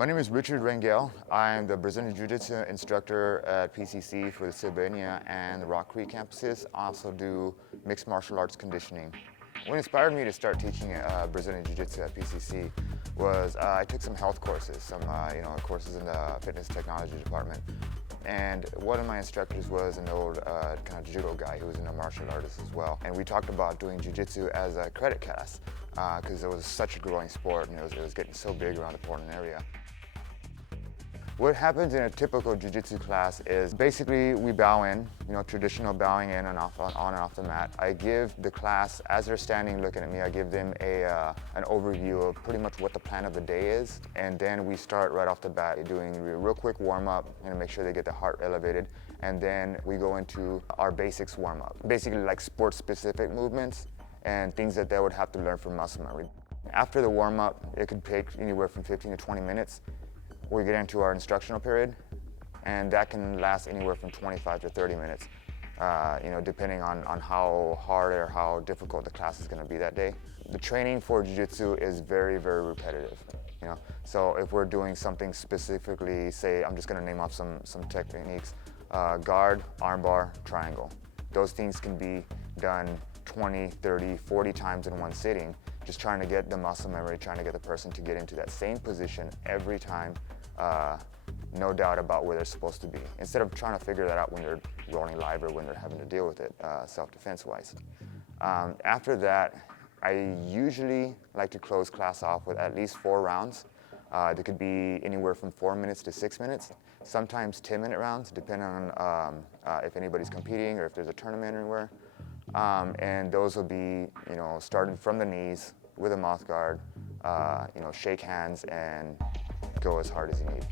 My name is Richard Rangel. I'm the Brazilian Jiu-Jitsu instructor at PCC for the Sylvania and the Rock Creek campuses. I also do mixed martial arts conditioning. What inspired me to start teaching Brazilian Jiu-Jitsu at PCC was I took some health courses, some courses in the fitness technology department. And one of my instructors was an old kind of judo guy who was a martial artist as well. And we talked about doing jiu-jitsu as a credit class because it was such a growing sport and it was getting so big around the Portland area. What happens in a typical jiu-jitsu class is basically we bow in, traditional bowing in and off, on and off the mat. I give the class, as they're standing looking at me, I give them an overview of pretty much what the plan of the day is. And then we start right off the bat doing a real quick warm-up and make sure they get the heart elevated. And then we go into our basics warm-up, basically like sport-specific movements and things that they would have to learn from muscle memory. After the warm-up, it could take anywhere from 15 to 20 minutes. We get into our instructional period, and that can last anywhere from 25 to 30 minutes, depending on how hard or how difficult the class is going to be that day. The training for jiu-jitsu is very, very repetitive. So if we're doing something specifically, say I'm just going to name off some techniques, guard, armbar, triangle. Those things can be done 20, 30, 40 times in one sitting, just trying to get the muscle memory, trying to get the person to get into that same position every time. No doubt about where they're supposed to be, instead of trying to figure that out when they're rolling live or when they're having to deal with it self-defense wise. After that, I usually like to close class off with at least 4 rounds. They could be anywhere from 4 minutes to 6 minutes, sometimes 10-minute rounds, depending on if anybody's competing or if there's a tournament anywhere. And those will be, starting from the knees with a mouth guard, shake hands and go as hard as you need.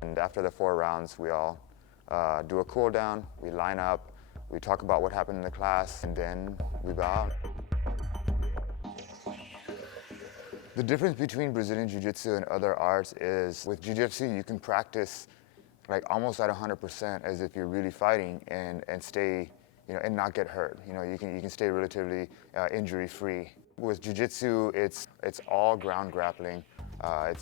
And after the 4 rounds, we all do a cool down, we line up, we talk about what happened in the class, and then we bow out. The difference between Brazilian Jiu-Jitsu and other arts is with Jiu-Jitsu, you can practice like almost at 100% as if you're really fighting and stay, and not get hurt. You can stay relatively injury-free. With Jiu-Jitsu, it's all ground grappling.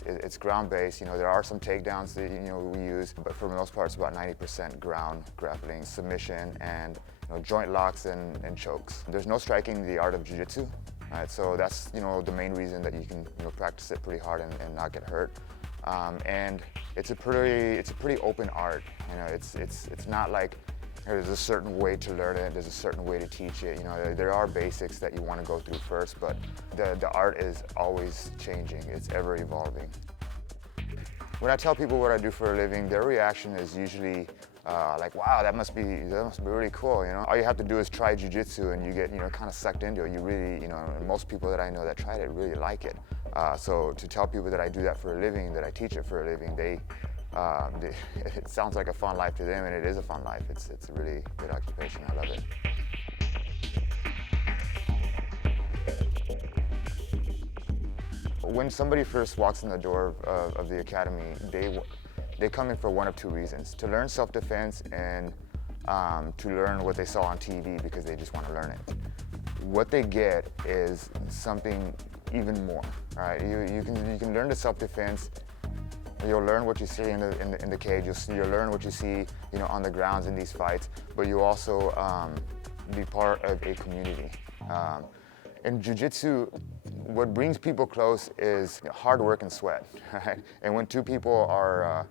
It's ground-based. There are some takedowns that we use, but for the most part, it's about 90% ground grappling, submission, and joint locks and chokes. There's no striking the art of Jiu-Jitsu, right? So that's the main reason that you can practice it pretty hard and not get hurt. And it's a pretty open art. It's not like there's a certain way to learn it, there's a certain way to teach it. There are basics that you want to go through first, but the art is always changing, it's ever evolving. When I tell people what I do for a living, their reaction is usually like, wow, that must be really cool. All you have to do is try jiu-jitsu and you get kind of sucked into it. You really, most people that I know that tried it really like it. So to tell people that I do that for a living, that I teach it for a living, it sounds like a fun life to them, and it is a fun life. It's a really good occupation. I love it. When somebody first walks in the door of the academy, they come in for one of 2 reasons: to learn self-defense and to learn what they saw on TV because they just want to learn it. What they get is something even more. All right, you can learn the self-defense. You'll learn what you see in the cage. You'll learn what you see, on the grounds in these fights. But you also be part of a community. In Jiu-Jitsu, what brings people close is hard work and sweat. Right? And when 2 people are,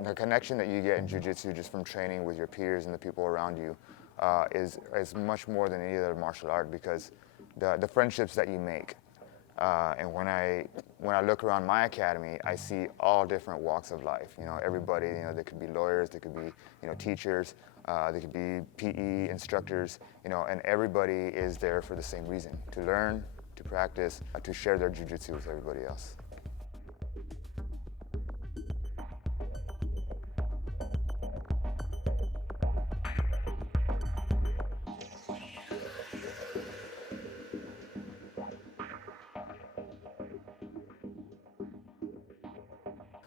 the connection that you get in Jiu-Jitsu just from training with your peers and the people around you is much more than any other martial art, because the friendships that you make. And when I look around my academy, I see all different walks of life. Everybody. They could be lawyers, they could be teachers, they could be PE instructors. And everybody is there for the same reason: to learn, to practice, to share their jiu-jitsu with everybody else.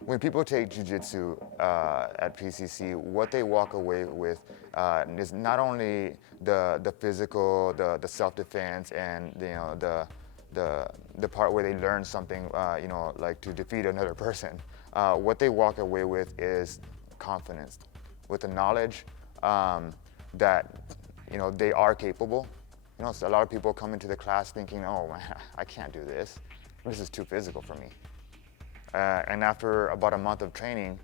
When people take Jiu-Jitsu at PCC, what they walk away with is not only the physical, the self-defense, and the the part where they learn something, like to defeat another person. What they walk away with is confidence, with the knowledge that they are capable. So a lot of people come into the class thinking, oh man, I can't do this. This is too physical for me. And after about a month of training,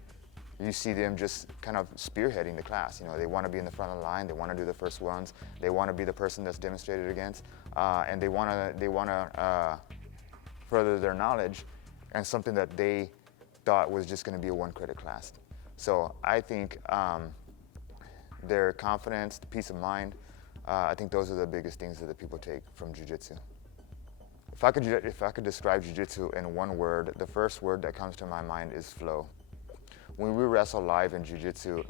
you see them just kind of spearheading the class. They want to be in the front of the line. They want to do the first ones. They want to be the person that's demonstrated against, and they want to further their knowledge and something that they thought was just going to be a one-credit class. So I think their confidence, peace of mind, I think those are the biggest things that the people take from Jiu-Jitsu. If I could describe Jiu-Jitsu in one word, the first word that comes to my mind is flow. When we wrestle live in Jiu-Jitsu,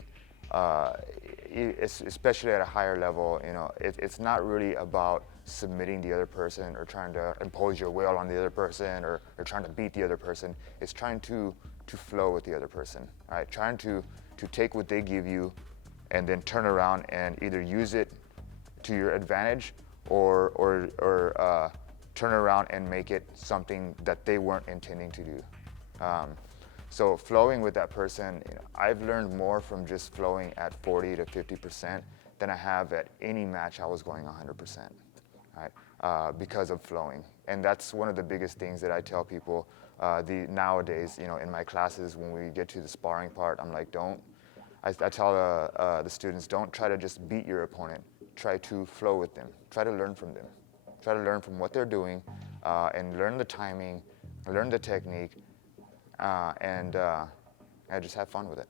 especially at a higher level, it's not really about submitting the other person or trying to impose your will on the other person or trying to beat the other person. It's trying to flow with the other person, right? Trying to take what they give you and then turn around and either use it to your advantage or turn around and make it something that they weren't intending to do. So flowing with that person, I've learned more from just flowing at 40 to 50% than I have at any match I was going 100%, right? Because of flowing. And that's one of the biggest things that I tell people nowadays, in my classes when we get to the sparring part, I'm like, I tell the students, don't try to just beat your opponent. Try to flow with them. Try to learn from them. Try to learn from what they're doing and learn the timing, learn the technique, and just have fun with it.